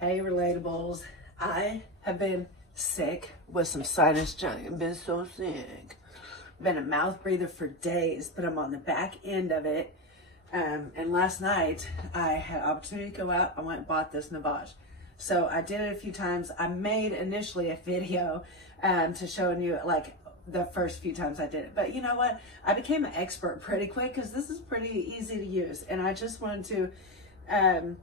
Hey, relatables. I have been sick with some sinus junk. I've been so sick. Been a mouth breather for days, but I'm on the back end of it. And last night I had opportunity to go out. I went and bought this Navage. So I did it a few times. I made initially a video to showing you like the first few times I did it. But you know what? I became an expert pretty quick because this is pretty easy to use. And I just wanted to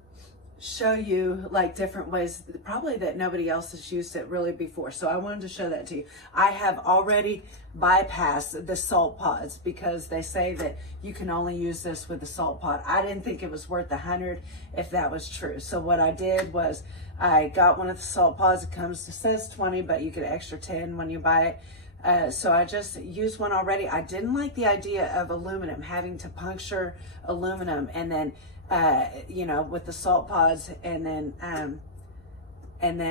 show you like different ways probably that nobody else has used it really before. So I wanted to show that to you. I have already bypassed the salt pods because they say that you can only use this with the salt pod. I didn't think it was worth 100 if that was true. So what I did was I got one of the salt pods. It says 20, but you get an extra 10 when you buy it. So I just used one already. I didn't like the idea of aluminum, having to puncture aluminum and then you know, with the salt pods and then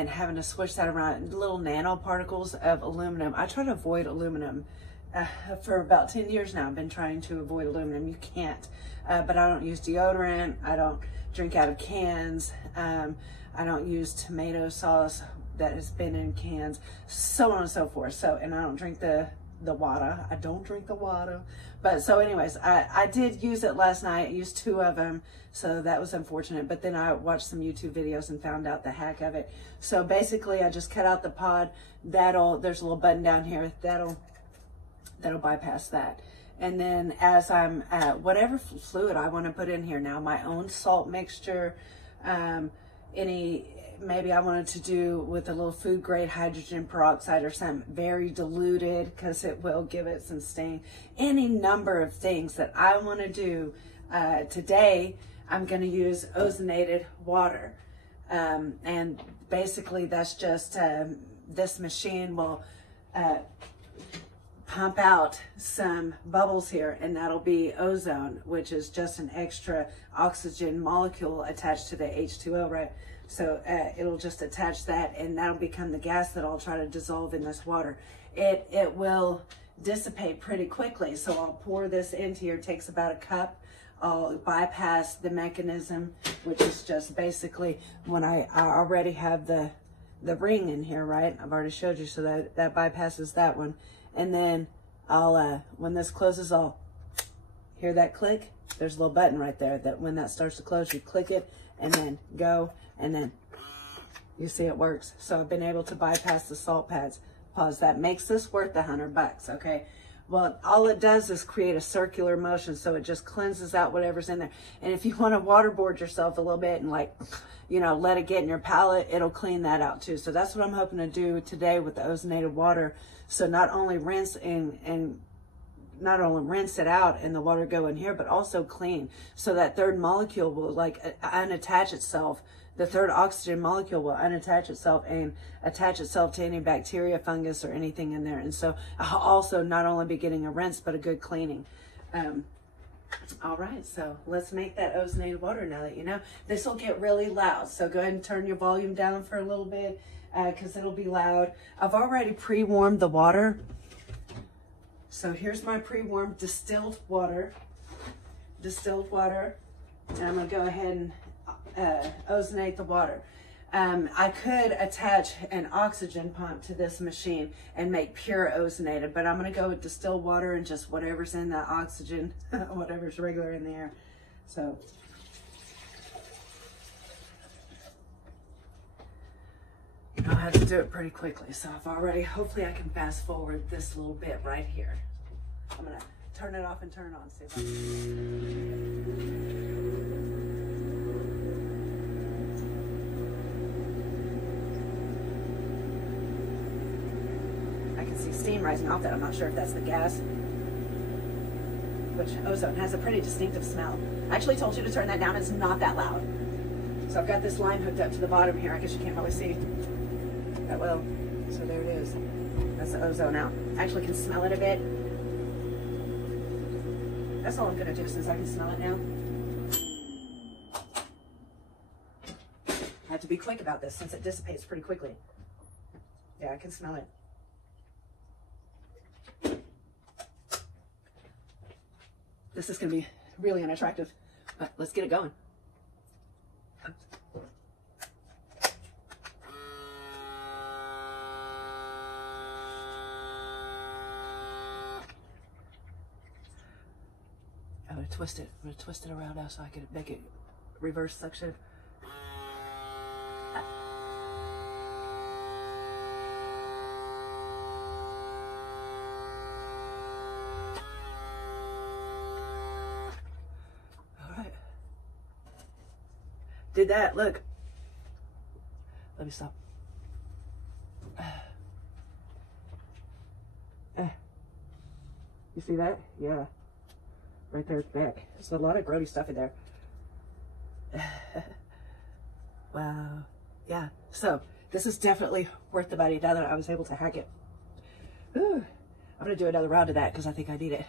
having to switch that around. Little nanoparticles of aluminum. I try to avoid aluminum for about 10 years now. I've been trying to avoid aluminum. You can't, but I don't use deodorant. I don't drink out of cans. I don't use tomato sauce that has been in cans, so on and so forth. So, and I don't drink the water. I don't drink the water. But so anyways, I did use it last night. I used 2 of them. So that was unfortunate. But then I watched some YouTube videos and found out the hack of it. So basically I just cut out the pod. There's a little button down here. That'll bypass that. And then as I'm, whatever fluid I want to put in here now, my own salt mixture, maybe I wanted to do with a little food grade hydrogen peroxide or something very diluted because it will give it some sting. Any number of things that I want to do. Today, I'm going to use ozonated water. And basically that's just, this machine will pump out some bubbles here, and that'll be ozone, which is just an extra oxygen molecule attached to the H2O, right? So it'll just attach that, and that'll become the gas that I'll try to dissolve in this water. It will dissipate pretty quickly. So I'll pour this into here. It takes about a cup. I'll bypass the mechanism, which is just basically when I already have the ring in here, right? I've already showed you, so that bypasses that one. And then I'll, when this closes, I'll hear that click. There's a little button right there that when that starts to close, you click it and then go, and then you see it works. So I've been able to bypass the salt pads. Pause. That makes this worth $100, okay? Well, all it does is create a circular motion, so it just cleanses out whatever's in there. And if you want to waterboard yourself a little bit and like, you know, let it get in your palate, it'll clean that out too. So that's what I'm hoping to do today with the ozonated water. So not only rinse and not only rinse it out and the water go in here, but also clean. So that third molecule will like unattach itself. The third oxygen molecule will unattach itself and attach itself to any bacteria, fungus, or anything in there. And so I'll also not only be getting a rinse, but a good cleaning. All right, so let's make that ozonated water now that you know. This will get really loud, so go ahead and turn your volume down for a little bit because it'll be loud. I've already pre-warmed the water. So here's my pre-warmed distilled water. And I'm gonna go ahead and ozonate the water. I could attach an oxygen pump to this machine and make pure ozonated, but I'm going to go with distilled water and just whatever's in the oxygen, whatever's regular in the air. So I have to do it pretty quickly. So I've already, hopefully I can fast forward this little bit right here. I'm going to turn it off and turn it on. See if I can. See steam rising off that. I'm not sure if that's the gas, which ozone has a pretty distinctive smell. I actually told you to turn that down. It's not that loud. So I've got this line hooked up to the bottom here. I guess you can't really see that well. So there it is. That's the ozone out. I actually can smell it a bit. That's all I'm going to do since I can smell it now. I have to be quick about this since it dissipates pretty quickly. Yeah, I can smell it. This is going to be really unattractive, but let's get it going. gonna twist it. I'm gonna twist it around now so I can make it reverse suction. All right. Did that, look. Let me stop. You see that? Yeah. Right there at the back. There's a lot of grody stuff in there. Wow. Yeah. So, this is definitely worth the money now that I was able to hack it. Whew. I'm going to do another round of that because I think I need it.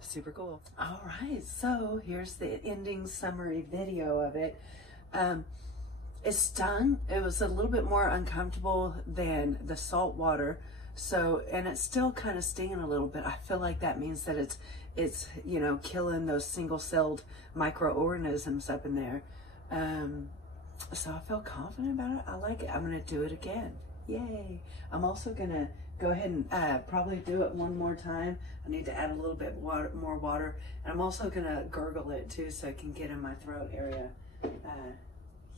Super cool. All right. So, here's the ending summary video of it. It stung. It was a little bit more uncomfortable than the salt water. So, and it's still kind of stinging a little bit. I feel like that means that it's you know, killing those single-celled microorganisms up in there. So I feel confident about it. I like it. I'm going to do it again. Yay. I'm also going to go ahead and probably do it one more time. I need to add a little bit more water. And I'm also going to gurgle it too so it can get in my throat area.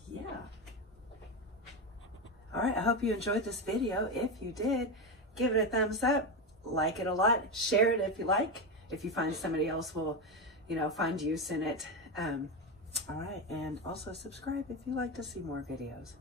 Yeah. All right. I hope you enjoyed this video. If you did, give it a thumbs up, like it a lot, share it if you like, if you find somebody else will, you know, find use in it. All right, and also subscribe if you like to see more videos.